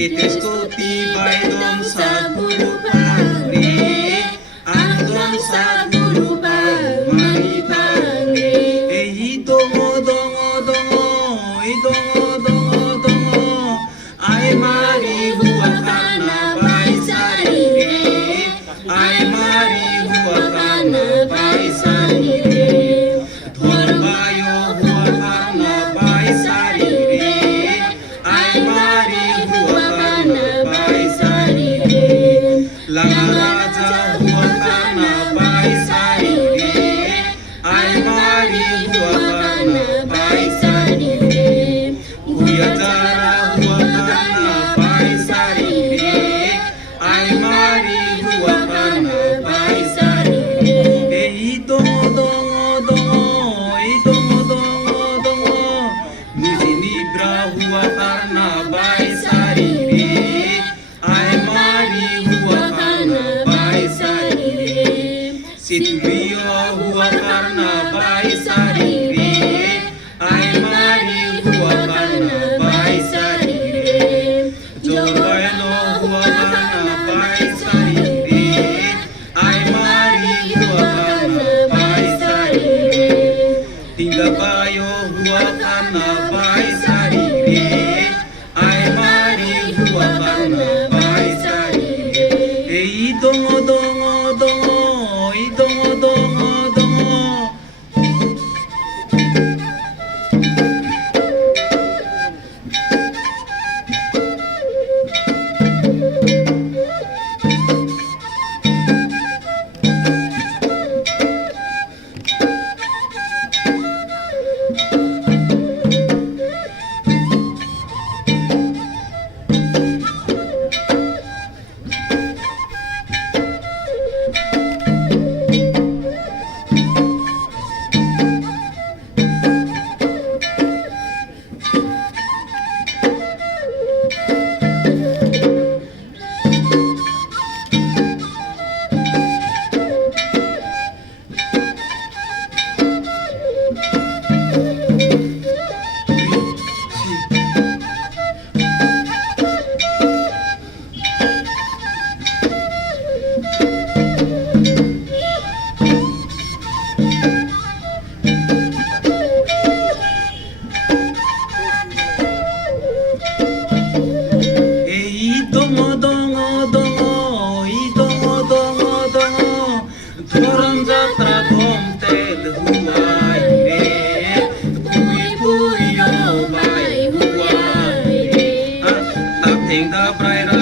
Titis ko tibay dong sa gulo pangri, ang dong sa gulo pangmanitangri. Idongo dongo dongo, idongo dongo dongo, ay marihuwakan na bay sarili, ay marihuwakan na bay sarili. Torbayo huwakan na bay sarili, ay marihuwakan na bay sarili. Langaraja huwakan na bay sarili, ay marihuwakan na bay sarili. Uyatara huwakan na bay sarili, ay marihuwakan na bay sarili. Idongo dongo dongo, idongo dongo dongo, Musinibra huwakan na bay sarili, ay marihuwakan na bay sarili. Situliyo huwakan na bay sarili, ay marihuwakan na bay sarili. Jorweno huwakan na bay sarili, ay marihuwakan na bay sarili. Tinggabayo huwakan na bay sarili, ay marihuwakan na bay sarili. Idongo dongo dongo, idongo dongo dongo. Idongo dongo dongo, idongo dongo dongo, Torang jatra domted huwai re, pui pui yo bai huwai re. Tap theng da prai ra